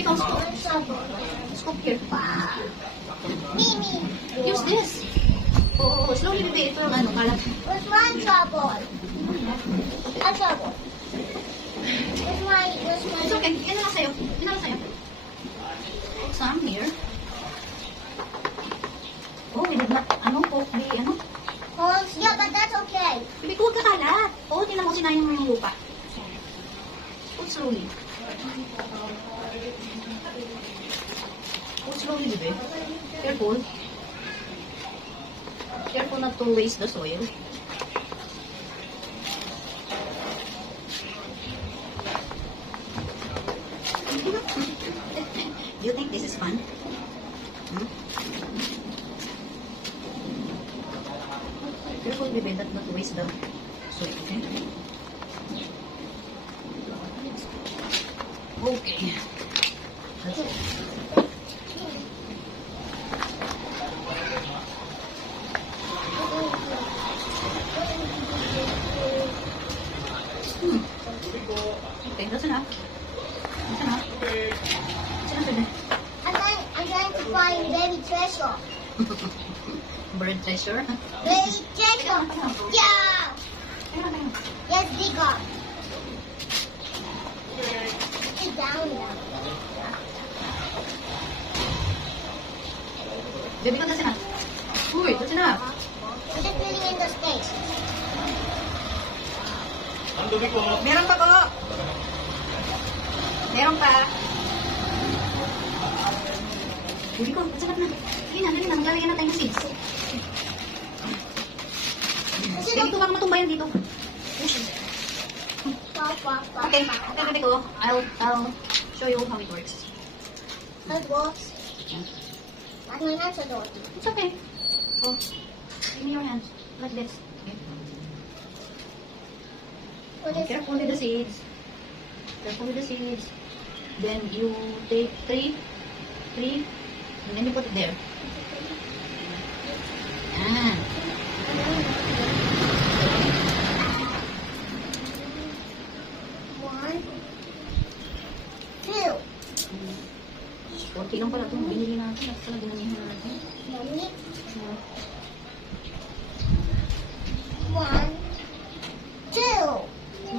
Baby, come scoop. Scoop here. Mimi. Use this. Oh, slowly, baby. Ito yung ano, kalat. Where's my trouble? A trouble. Where's my It's okay. Yan na lang sa'yo. Yan na lang sa'yo. Put some here. Oh, we did not, poke the, holes? Yeah, but that's okay. Baby, huwag ka kalat. Oh, hindi lang ko sinayang mo yung lupa. Put slowly. Put slowly, baby. Careful. Careful not to waste the soil. Do you think this is fun? Hmm? Careful, baby, not to waste the soil, okay? Okay. That's it. Okay, that's enough. That's enough. That's enough, baby. I'm trying to find baby treasure. Bird treasure. Baby treasure. Yeah. Yes, bigger. Sit down now. Baby, that's enough. Uy, that's enough. I'm just filling in the space. Meron pa po. Meron pa. Baby ko, that's enough na. Dali na. Maglalagyan na tayo ng seeds. Baby ko, baka matumbayan dito. Okay, baby ko. I'll show you how it works. How it works? But my hands are dirty. It's okay. Oh, give me your hands. Like this. Okay. What is Careful with the seeds. Careful with the seeds. Then you take three, and then you put it there. Ah. One, two. Okay lang pala itong binili natin. At pala ginamihan natin. Yummy. One, two, 2,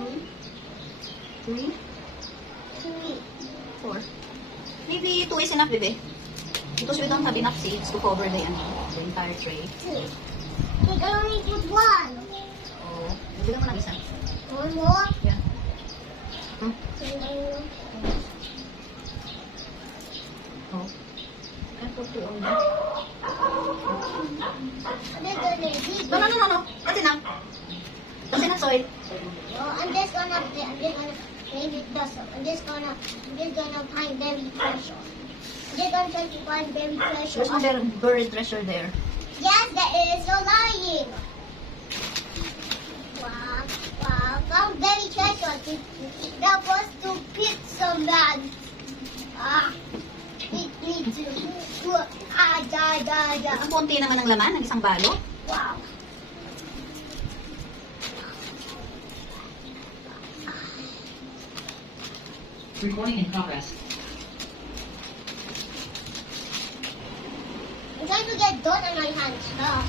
3, three. 4. Maybe 2 is enough, baby. Because we don't have enough seeds to cover the entire tray. Two. We can only put one. Oh, nabigyan mo ng isa. One more. Yeah. Hmm? Two. Oh. I put 2 on there. They're gonna eat No. That's enough. That's enough soil. No, I'm just gonna maybe dust up. I'm just gonna find baby treasure. I'm just gonna try to find baby treasure. There's no buried treasure there. Yes, there is. No lying. Wow, found baby treasure. That was to pick some land. Me too. Ang konti naman ng laman ng isang balot. Wow. Recording in progress. I'm trying to get dirt on my hands now.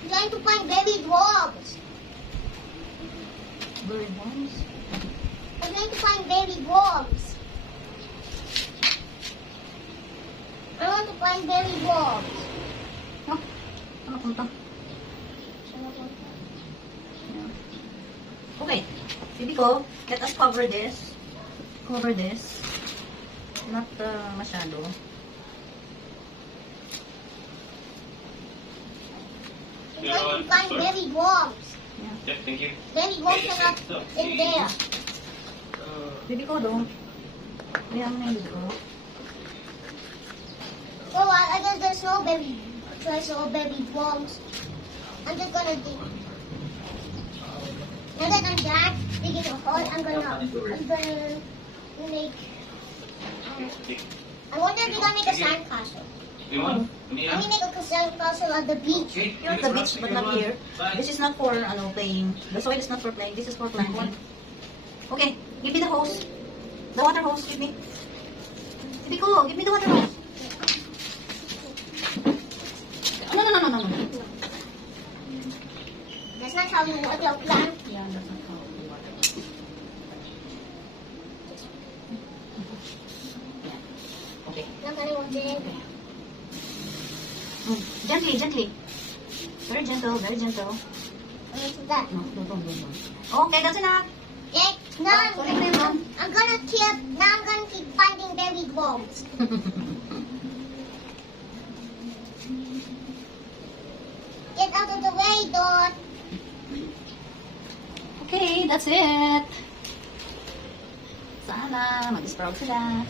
I'm trying to find baby dwarves. Buried ones. I'm trying to find baby dwarves. I want to find baby dwarves. No? Ano punta? Okay. Baby ko, let us cover this. Cover this. Not masyado. I'm trying to find baby dwarves. Yep, thank you. Baby dwarves are not in there. Baby ko, don't. Ayan na yung baby ko. Oh, I guess there's no baby treasure or baby dwarves. I'm just gonna dig. And then I'm done digging a hole. I'm gonna make. I wonder if we're gonna make a sandcastle. You want? Mia? Let me make a castle at the beach. Okay. Here at the beach, but not here. Bye. This is not for playing. The soil is not for playing. This is for planting. Okay, give me the hose. The water hose, give me. Biko, give me the water hose. Oh, no. That's not how you water a plant. Yeah, that's not how we water. Yeah. Okay. Not gonna water it. Gently. Very gentle, very gentle. What's that? No, don't. Okay, that's enough. Yeah, now I'm gonna keep finding baby bombs. Get out of the way, Dot. Okay, that's it. Sana mag-sprout sila.